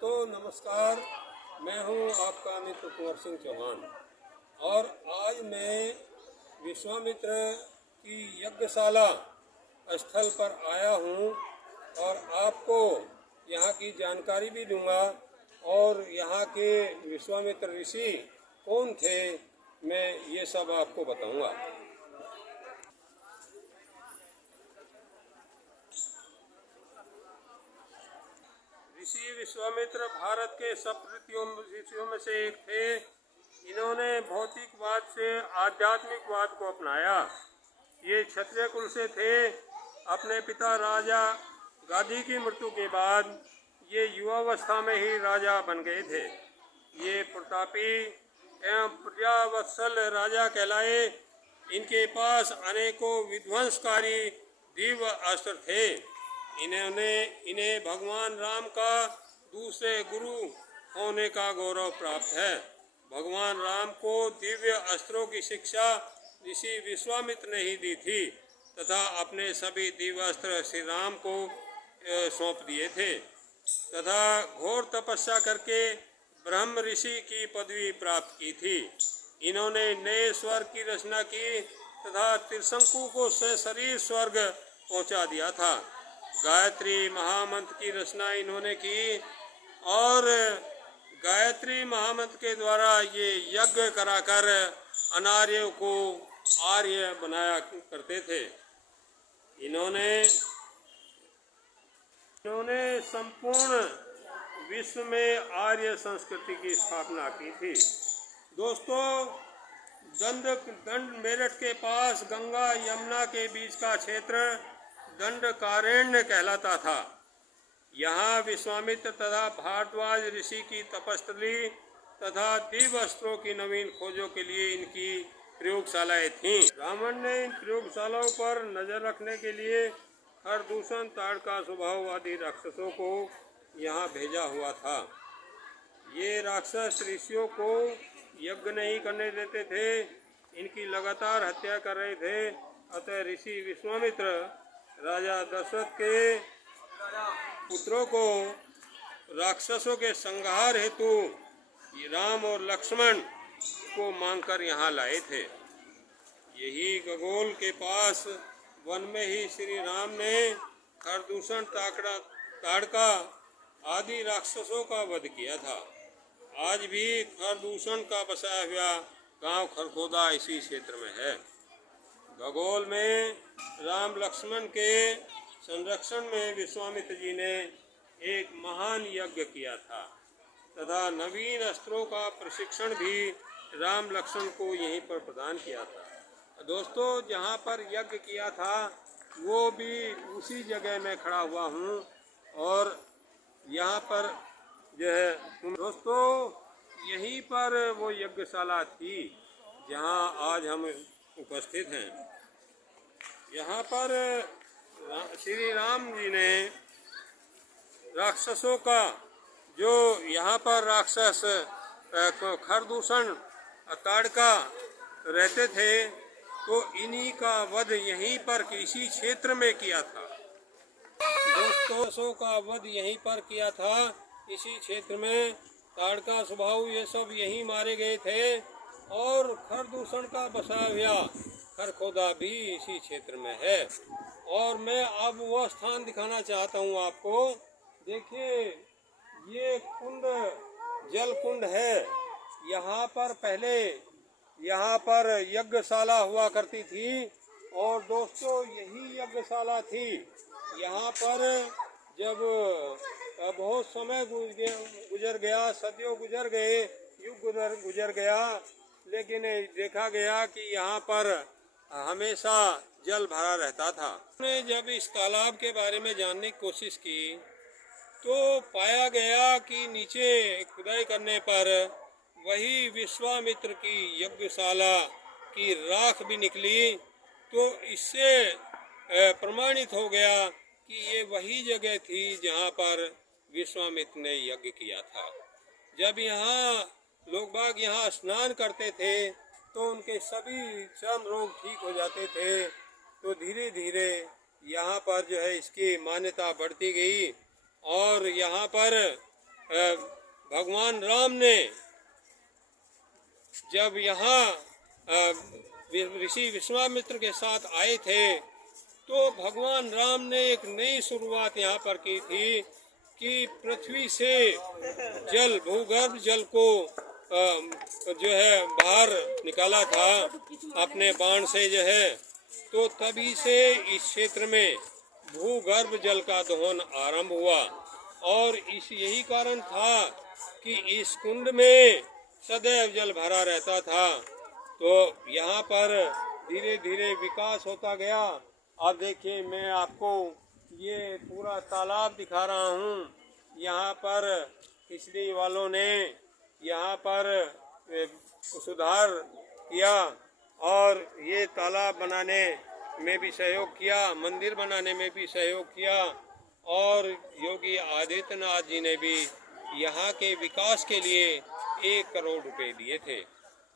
दोस्तों नमस्कार, मैं हूं आपका मित्र कुंवर सिंह चौहान और आज मैं विश्वामित्र की यज्ञशाला स्थल पर आया हूं और आपको यहां की जानकारी भी दूंगा और यहां के विश्वामित्र ऋषि कौन थे, मैं ये सब आपको बताऊंगा। ऋषि विश्वामित्र भारत के सप्तऋषियों में से एक थे। इन्होंने भौतिकवाद से आध्यात्मिकवाद को अपनाया। ये क्षत्रिय कुल से थे। अपने पिता राजा गादी की मृत्यु के बाद ये युवावस्था में ही राजा बन गए थे। ये प्रतापी एवं प्रजावत्सल राजा कहलाए। इनके पास अनेकों विध्वंसकारी दिव्य अस्त्र थे। इन्हें भगवान राम का दूसरे गुरु होने का गौरव प्राप्त है। भगवान राम को दिव्य अस्त्रों की शिक्षा ऋषि विश्वामित्र ने ही दी थी तथा अपने सभी दिव्य अस्त्र श्री राम को सौंप दिए थे तथा घोर तपस्या करके ब्रह्म ऋषि की पदवी प्राप्त की थी। इन्होंने नए स्वर्ग की रचना की तथा त्रिशंकु को सशरीर स्वर्ग पहुंचा दिया था। गायत्री महामंत्र की रचना इन्होंने की और गायत्री महामंत्र के द्वारा ये यज्ञ कराकर अनार्यों को आर्य बनाया करते थे। इन्होंने संपूर्ण विश्व में आर्य संस्कृति की स्थापना की थी। दोस्तों, दंड मेरठ के पास गंगा यमुना के बीच का क्षेत्र दंडकारण्य कहलाता था। यहाँ विश्वामित्र तथा भारद्वाज ऋषि की तपस्थली तथा दिव्य अस्त्रों की नवीन खोजों के लिए इनकी प्रयोगशालाएं थीं। रावण ने इन प्रयोगशालाओं पर नजर रखने के लिए खरदूषण, ताड़का स्वभाव आदि राक्षसों को यहाँ भेजा हुआ था। ये राक्षस ऋषियों को यज्ञ नहीं करने देते थे, इनकी लगातार हत्या कर रहे थे। अतः ऋषि विश्वामित्र राजा दशरथ के पुत्रों को राक्षसों के संहार हेतु राम और लक्ष्मण को मांगकर यहाँ लाए थे। यही गगोल के पास वन में ही श्री राम ने खरदूषण, ताड़का आदि राक्षसों का वध किया था। आज भी खरदूषण का बसाया हुआ गांव खरखोदा इसी क्षेत्र में है। गगोल में राम लक्ष्मण के संरक्षण में विश्वामित्र जी ने एक महान यज्ञ किया था तथा नवीन अस्त्रों का प्रशिक्षण भी राम लक्ष्मण को यहीं पर प्रदान किया था। दोस्तों, जहाँ पर यज्ञ किया था वो भी उसी जगह में खड़ा हुआ हूँ और यहाँ पर जो है दोस्तों यहीं पर वो यज्ञशाला थी जहाँ आज हम उपस्थित हैं। यहाँ पर श्री राम जी ने राक्षसों का जो यहाँ पर राक्षस खरदूषण, ताड़का रहते थे तो इन्हीं का वध यहीं पर इसी क्षेत्र में किया था। दोस्तों का वध यहीं पर किया था, इसी क्षेत्र में। ताड़का स्वभाव ये सब यहीं मारे गए थे और खरदूषण का बसाया हुआ खरखोदा भी इसी क्षेत्र में है। और मैं अब वह स्थान दिखाना चाहता हूँ आपको। देखिए, ये कुंड जल कुंड है। यहाँ पर पहले यहाँ पर यज्ञशाला हुआ करती थी और दोस्तों यही यज्ञशाला थी। यहाँ पर जब बहुत समय गुजर गया, सदियों गुजर गए, युग गुजर गया, लेकिन देखा गया कि यहाँ पर हमेशा जल भरा रहता था। हमने जब इस तालाब के बारे में जानने की कोशिश की तो पाया गया कि नीचे खुदाई करने पर वही विश्वामित्र की यज्ञशाला की राख भी निकली। तो इससे प्रमाणित हो गया कि ये वही जगह थी जहाँ पर विश्वामित्र ने यज्ञ किया था। जब यहाँ लोग बाग यहाँ स्नान करते थे तो उनके सभी चर्म रोग ठीक हो जाते थे। तो धीरे धीरे यहाँ पर जो है इसकी मान्यता बढ़ती गई और यहाँ पर भगवान राम ने जब यहाँ ऋषि विश्वामित्र के साथ आए थे तो भगवान राम ने एक नई शुरुआत यहाँ पर की थी कि पृथ्वी से जल, भूगर्भ जल को जो है बाहर निकाला था अपने बाण से जो है। तो तभी से इस क्षेत्र में भूगर्भ जल का दोहन आरंभ हुआ और यही कारण था कि इस कुंड में सदैव जल भरा रहता था। तो यहाँ पर धीरे धीरे विकास होता गया। अब देखिए मैं आपको ये पूरा तालाब दिखा रहा हूँ। यहाँ पर खिचड़ी वालों ने यहाँ पर सुधार किया और ये तालाब बनाने में भी सहयोग किया, मंदिर बनाने में भी सहयोग किया और योगी आदित्यनाथ जी ने भी यहाँ के विकास के लिए 1 करोड़ रुपए दिए थे।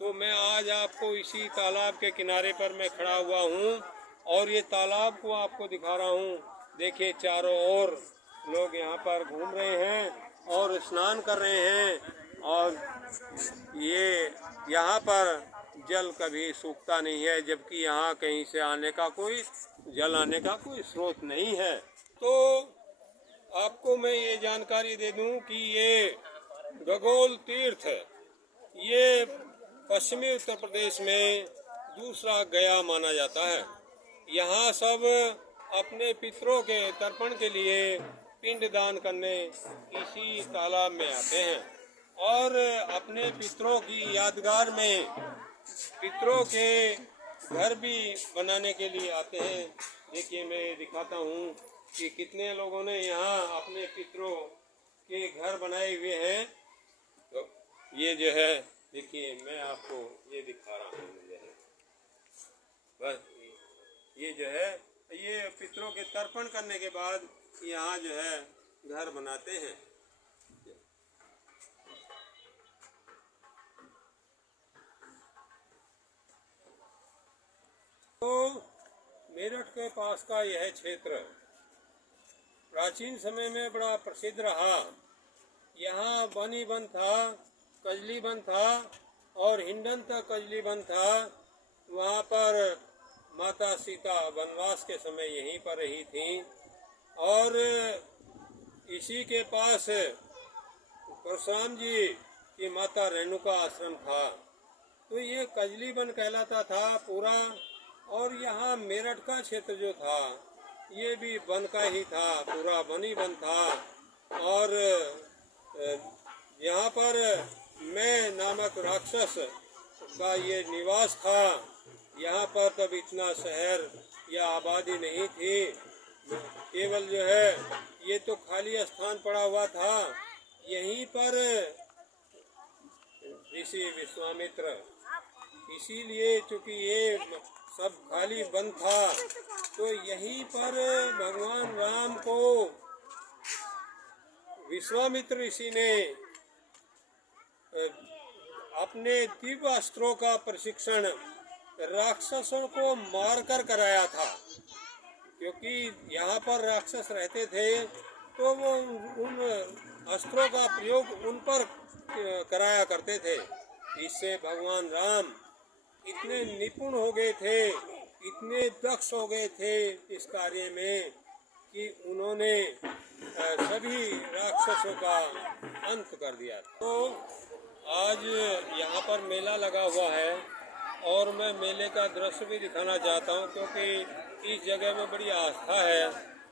तो मैं आज आपको इसी तालाब के किनारे पर मैं खड़ा हुआ हूँ और ये तालाब को आपको दिखा रहा हूँ। देखिए चारों ओर लोग यहाँ पर घूम रहे हैं और स्नान कर रहे हैं और ये यहाँ पर जल कभी सूखता नहीं है, जबकि यहाँ कहीं से आने का जल आने का कोई स्रोत नहीं है। तो आपको मैं ये जानकारी दे दूं कि ये गगोल तीर्थ ये पश्चिमी उत्तर प्रदेश में दूसरा गया माना जाता है। यहाँ सब अपने पितरों के तर्पण के लिए पिंड दान करने इसी तालाब में आते हैं और अपने पितरों की यादगार में पितरों के घर भी बनाने के लिए आते हैं। देखिए मैं दिखाता हूँ कि कितने लोगों ने यहाँ अपने पितरों के घर बनाए हुए हैं। तो ये जो है देखिए मैं आपको ये दिखा रहा हूँ। बस ये जो है ये पितरों के तर्पण करने के बाद यहाँ जो है घर बनाते हैं। तो मेरठ के पास का यह क्षेत्र प्राचीन समय में बड़ा प्रसिद्ध रहा। यहाँ बनी वन था, कजली वन था और हिंडन तक कजली वन था। वहाँ पर माता सीता वनवास के समय यहीं पर रही थी और इसी के पास परशुराम जी की माता रेणुका आश्रम था। तो ये कजली वन कहलाता था पूरा। और यहाँ मेरठ का क्षेत्र जो था ये भी वन का ही था, पूरा वनी वन था। और यहाँ पर मैं नामक राक्षस का ये निवास था। यहाँ पर तब इतना शहर या आबादी नहीं थी, केवल जो है ये तो खाली स्थान पड़ा हुआ था। यहीं पर ऋषि विश्वामित्र, इसीलिए चूंकि ये सब खाली वन था तो यहीं पर भगवान राम को विश्वामित्र ऋषि ने अपने दिव्य अस्त्रों का प्रशिक्षण राक्षसों को मारकर कराया था। क्योंकि यहाँ पर राक्षस रहते थे तो वो उन अस्त्रों का प्रयोग उन पर कराया करते थे। इससे भगवान राम इतने निपुण हो गए थे, इतने दक्ष हो गए थे इस कार्य में कि उन्होंने सभी राक्षसों का अंत कर दिया। तो आज यहाँ पर मेला लगा हुआ है और मैं मेले का दृश्य भी दिखाना चाहता हूँ, क्योंकि इस जगह में बड़ी आस्था है।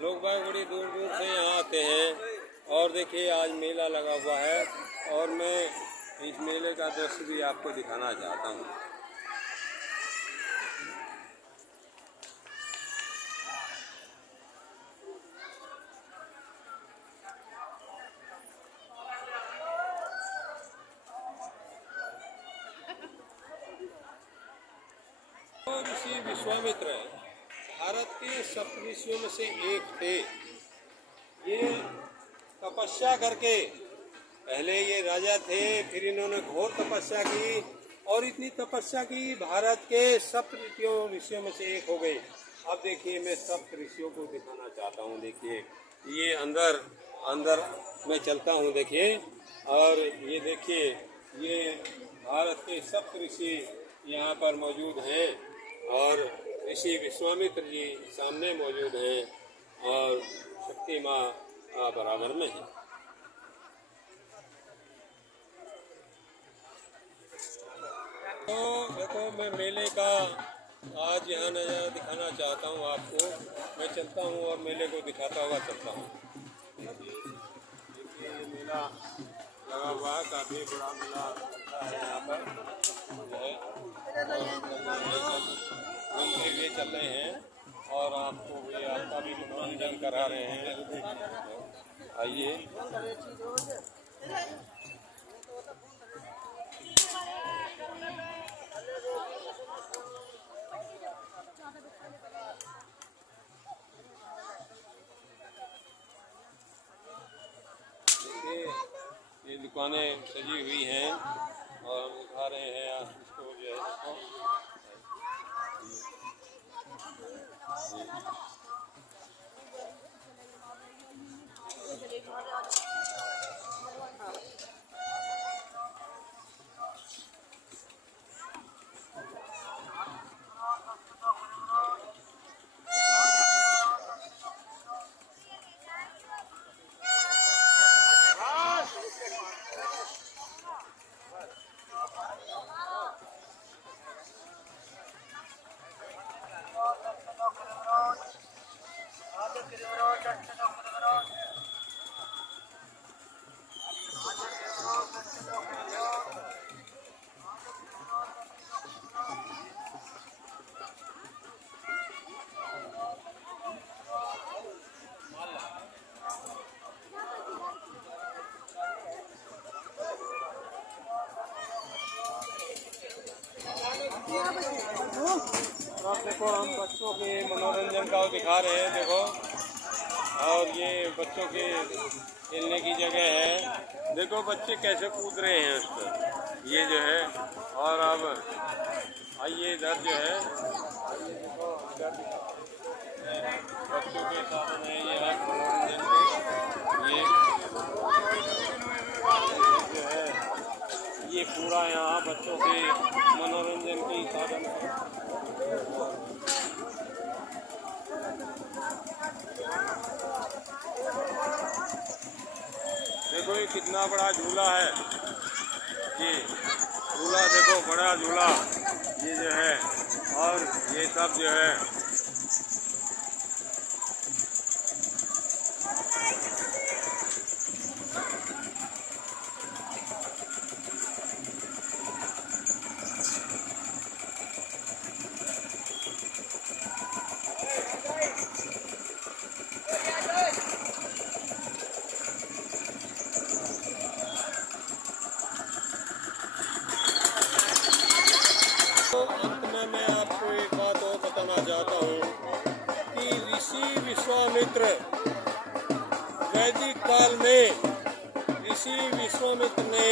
लोग बाग बड़ी दूर दूर से यहाँ आते हैं और देखिए आज मेला लगा हुआ है और मैं इस मेले का दृश्य भी आपको दिखाना चाहता हूँ। ऋषि विश्वामित्र भारत के सप्तऋषियों में से एक थे। ये तपस्या करके, पहले ये राजा थे, फिर इन्होंने घोर तपस्या की और इतनी तपस्या की भारत के सप्त ऋषियों में से एक हो गए। अब देखिए मैं सप्त ऋषियों को दिखाना चाहता हूँ। देखिए ये अंदर अंदर मैं चलता हूँ, देखिए। और ये देखिए, ये भारत के सप्त ऋषि यहाँ पर मौजूद हैं और ऋषि विश्वामित्र जी सामने मौजूद हैं और शक्ति माँ बराबर में है। तो देखो, मैं मेले का आज यहाँ नज़ारा दिखाना चाहता हूँ आपको। मैं चलता हूँ और मेले को दिखाता हुआ चलता हूँ। देखिए, ये मेला लगा हुआ है, काफ़ी बड़ा मेला है यहाँ पर जो है। घूमते हुए चल रहे हैं और आपको भी, आपका भी मनोरंजन करा रहे हैं। आइए। ये दुकानें सजी हुई हैं और हम दिखा रहे हैं इसको जो है आप देखो, हम बच्चों के मनोरंजन का दिखा रहे हैं, देखो। और ये बच्चों के खेलने की जगह है, देखो बच्चे कैसे कूद रहे हैं उस पर, ये जो है। और अब आइए इधर जो है, देखो इधर बच्चों के साधन है, ये है मनोरंजन के, ये जो है, ये पूरा यहाँ बच्चों के मनोरंजन की साधन है। देखो, ये कितना बड़ा झूला है, ये झूला देखो, बड़ा झूला ये जो है। और ये सब जो है अंत में मैं आपको एक बात और बताना चाहता हूँ कि ऋषि विश्वामित्र वैदिक काल में, ऋषि विश्वामित्र ने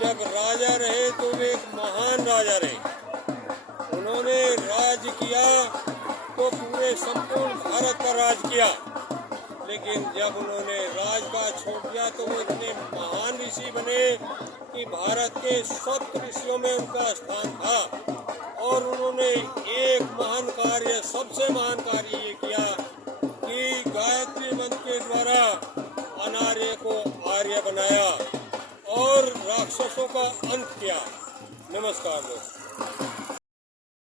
जब राजा रहे तो वे एक महान राजा रहे। उन्होंने राज किया तो पूरे संपूर्ण भारत पर राज किया, लेकिन जब उन्होंने राज का छोड़ दिया तो वो इतने महान ऋषि बने कि भारत के 7 ऋषियों में उनका स्थान था। और उन्होंने एक महान कार्य, सबसे महान कार्य ये किया कि गायत्री मंत्र के द्वारा अनार्य को आर्य बनाया और राक्षसों का अंत किया। नमस्कार दोस्तों।